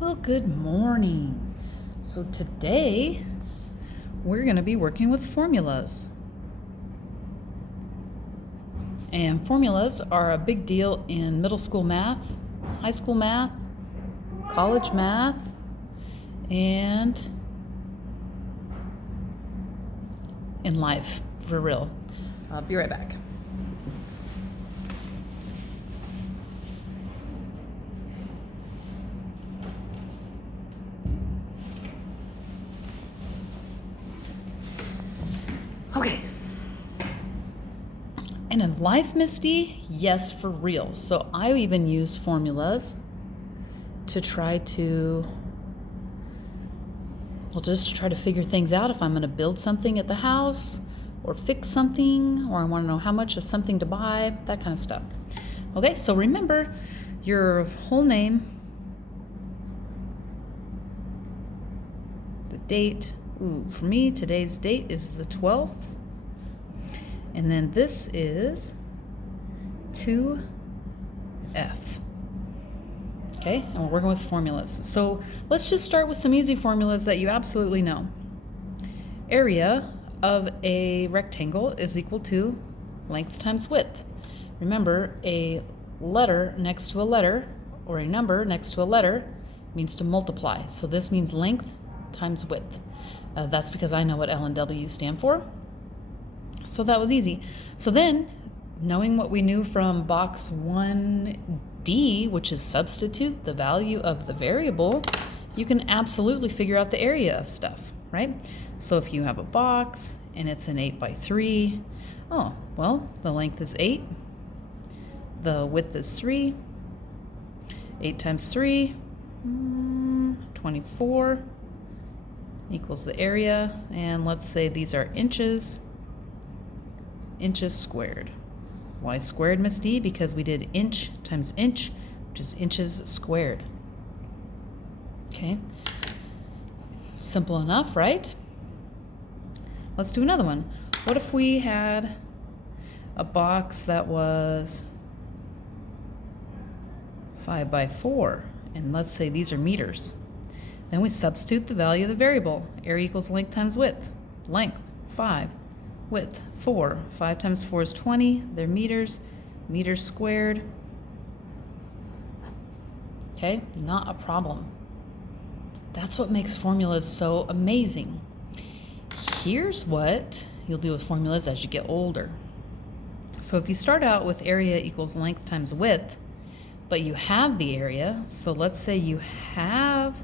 Well, good morning. So today we're going to be working with formulas. And formulas are a big deal in middle school math, high school math, college math, and in life, for real. I'll be right back. Okay. And in life, Misty, yes, for real. So I even use formulas to try to, just try to figure things out if I'm going to build something at the house or fix something, or I want to know how much of something to buy, that kind of stuff. Okay, so remember your whole name, the date. For me, today's date is the 12th. And then this is 2F. Okay, and we're working with formulas. So let's just start with some easy formulas that you absolutely know. Area of a rectangle is equal to length times width. Remember, a letter next to a letter, or a number next to a letter, means to multiply. So this means length times width. That's because I know what L and W stand for. So that was easy. So then, knowing what we knew from box 1D, which is substitute the value of the variable, you can absolutely figure out the area of stuff, right? So if you have a box and it's an 8x3, oh, well, the length is 8, the width is 3, 8 times 3, 24, equals the area, and let's say these are inches squared. Why squared, Miss D? Because we did inch times inch, which is inches squared. Okay, simple enough, right? Let's do another one. What if we had a box that was 5x4, and let's say these are meters? Then we substitute the value of the variable. Area equals length times width. Length, 5. Width, 4. 5 times 4 is 20. They're meters. Meters squared. Okay, not a problem. That's what makes formulas so amazing. Here's what you'll do with formulas as you get older. So if you start out with area equals length times width, but you have the area, so let's say you have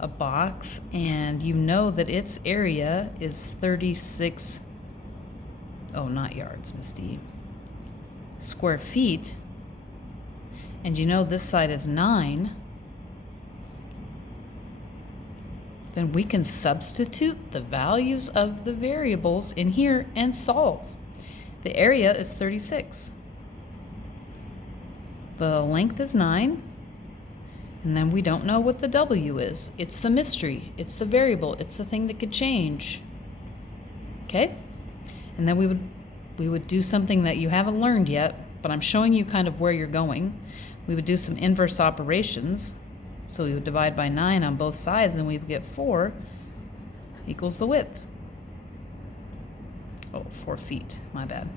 a box and you know that its area is 36, not yards, Miss D, square feet, and you know this side is 9, then we can substitute the values of the variables in here and solve. The area is 36. The length is 9. And then we don't know what the W is. It's the mystery. It's the variable. It's the thing that could change. Okay? And then we would do something that you haven't learned yet, but I'm showing you kind of where you're going. We would do some inverse operations. So we would divide by 9 on both sides, and we would get 4 equals the width. 4 feet. My bad.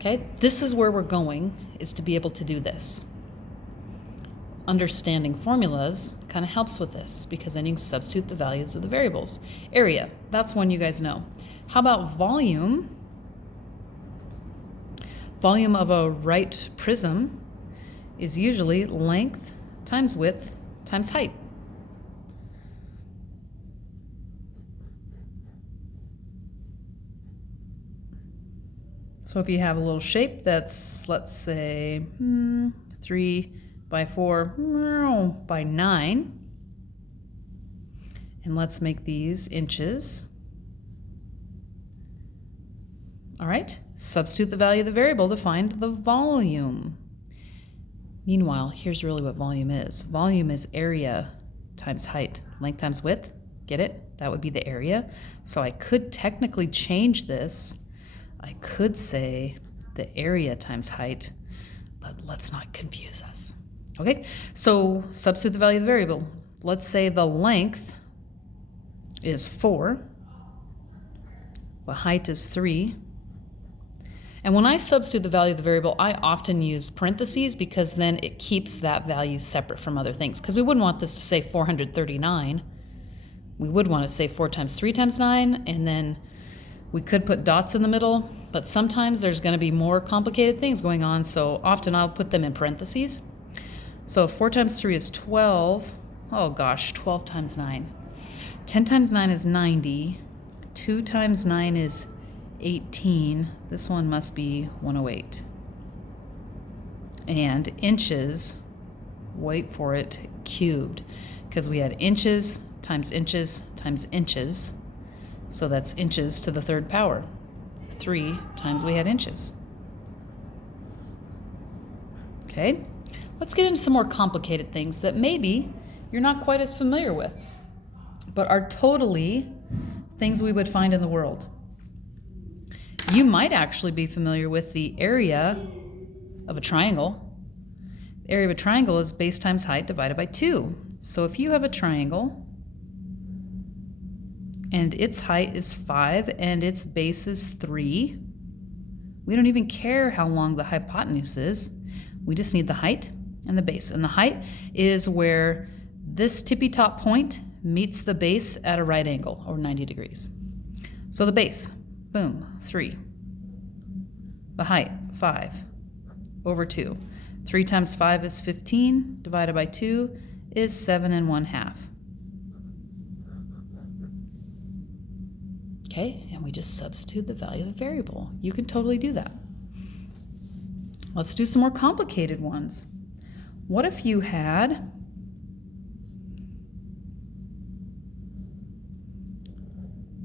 Okay? This is where we're going, is to be able to do this. Understanding formulas kind of helps with this, because then you can substitute the values of the variables. Area, that's one you guys know. How about volume? Volume of a right prism is usually length times width times height. So if you have a little shape that's, let's say, 3x4 by 9, and let's make these inches. All right, substitute the value of the variable to find the volume. Meanwhile, here's really what volume is. Volume is area times height. Length times width, get it? That would be the area. So I could technically change this. I could say the area times height, but let's not confuse us. Okay, so substitute the value of the variable. Let's say the length is 4, the height is 3. And when I substitute the value of the variable, I often use parentheses because then it keeps that value separate from other things. Because we wouldn't want this to say 439. We would want to say 4 times 3 times 9, and then we could put dots in the middle, but sometimes there's going to be more complicated things going on, so often I'll put them in parentheses. So 4 times 3 is 12. Oh gosh, 12 times 9. 10 times 9 is 90. 2 times 9 is 18. This one must be 108. And inches, wait for it, cubed, because we had inches times inches times inches. So that's inches to the 3rd power. 3 times we had inches. Okay, let's get into some more complicated things that maybe you're not quite as familiar with, but are totally things we would find in the world. You might actually be familiar with the area of a triangle. The area of a triangle is base times height divided by 2. So if you have a triangle and its height is 5 and its base is 3, we don't even care how long the hypotenuse is. We just need the height and the base. And the height is where this tippy top point meets the base at a right angle, or 90 degrees. So the base, boom, 3. The height, 5 over 2. 3 times 5 is 15, divided by 2 is 7 1/2. Okay, and we just substitute the value of the variable. You can totally do that. Let's do some more complicated ones. What if you had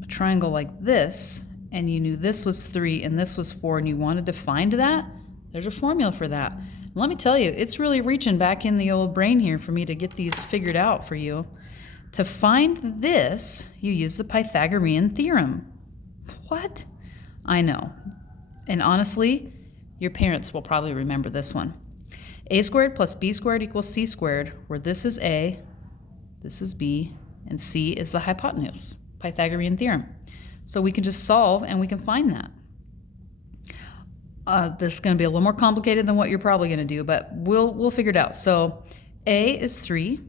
a triangle like this, and you knew this was 3 and this was 4, and you wanted to find that? There's a formula for that. And let me tell you, it's really reaching back in the old brain here for me to get these figured out for you. To find this, you use the Pythagorean Theorem. What? I know. And honestly, your parents will probably remember this one. A squared plus b squared equals c squared, where this is a, this is b, and c is the hypotenuse. Pythagorean Theorem. So we can just solve and we can find that. This is going to be a little more complicated than what you're probably going to do, but we'll figure it out. So a is 3.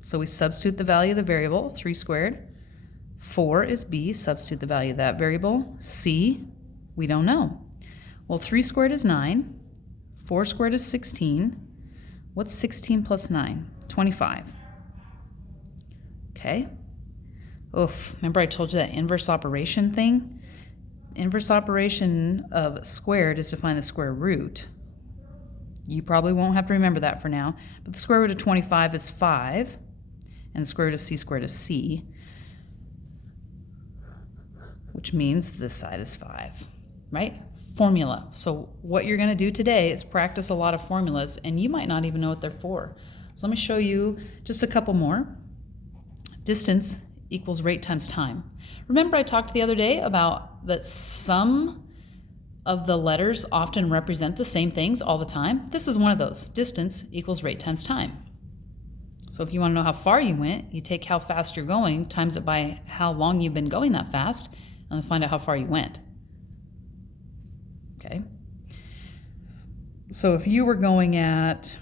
So we substitute the value of the variable, 3 squared. 4 is b, substitute the value of that variable. C, we don't know. Well, 3 squared is 9. 4 squared is 16. What's 16 plus 9? 25. Okay. Oof, remember I told you that inverse operation thing? Inverse operation of squared is to find the square root. You probably won't have to remember that for now, but the square root of 25 is 5. And the square root of c squared is c, which means this side is 5, right? Formula. So what you're going to do today is practice a lot of formulas, and you might not even know what they're for. So let me show you just a couple more. Distance equals rate times time. Remember I talked the other day about that some of the letters often represent the same things all the time? This is one of those. Distance equals rate times time. So if you want to know how far you went, you take how fast you're going, times it by how long you've been going that fast, and find out how far you went. Okay. So if you were going at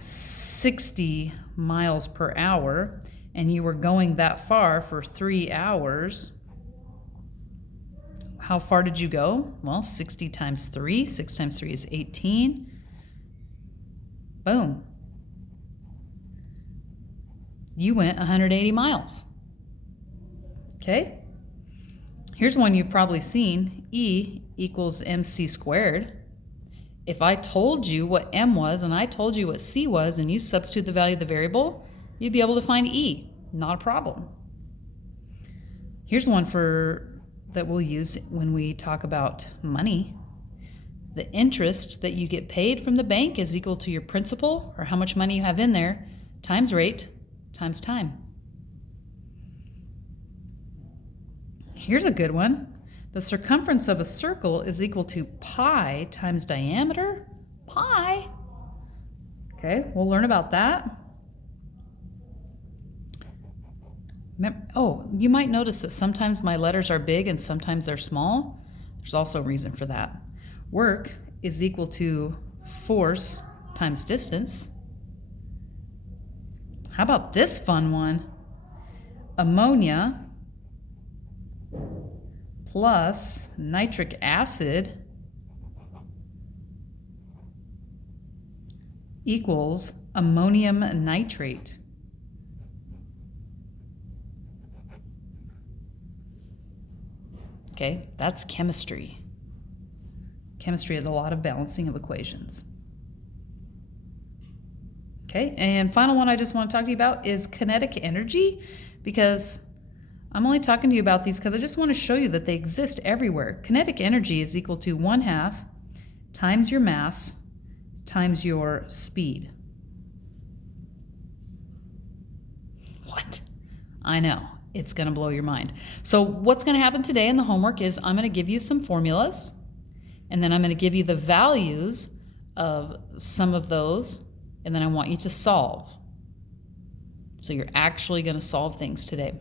60 miles per hour, and you were going that far for 3 hours, how far did you go? Well, 60 times 3. 6 times 3 is 18. Boom. You went 180 miles. Okay? Here's one you've probably seen. E equals mc squared. If I told you what m was and I told you what c was and you substitute the value of the variable, you'd be able to find E. Not a problem. Here's one that we'll use when we talk about money. The interest that you get paid from the bank is equal to your principal, or how much money you have in there, times rate, times time. Here's a good one. The circumference of a circle is equal to pi times diameter. Pi? Okay, we'll learn about that. Oh, you might notice that sometimes my letters are big and sometimes they're small. There's also a reason for that. Work is equal to force times distance. How about this fun one? Ammonia plus nitric acid equals ammonium nitrate. Okay, that's chemistry. Chemistry has a lot of balancing of equations. Okay, and final one I just want to talk to you about is kinetic energy, because I'm only talking to you about these because I just want to show you that they exist everywhere. Kinetic energy is equal to 1/2 times your mass times your speed. What? I know. It's going to blow your mind. So what's going to happen today in the homework is I'm going to give you some formulas, and then I'm going to give you the values of some of those, and then I want you to solve. So you're actually going to solve things today.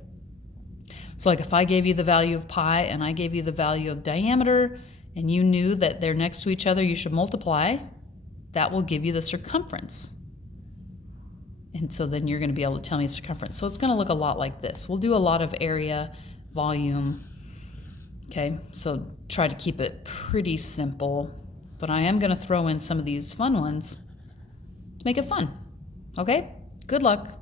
So like if I gave you the value of pi and I gave you the value of diameter, and you knew that they're next to each other, you should multiply, that will give you the circumference. And so then you're going to be able to tell me circumference. So it's going to look a lot like this. We'll do a lot of area, volume. Okay, so try to keep it pretty simple. But I am going to throw in some of these fun ones to make it fun. Okay, good luck.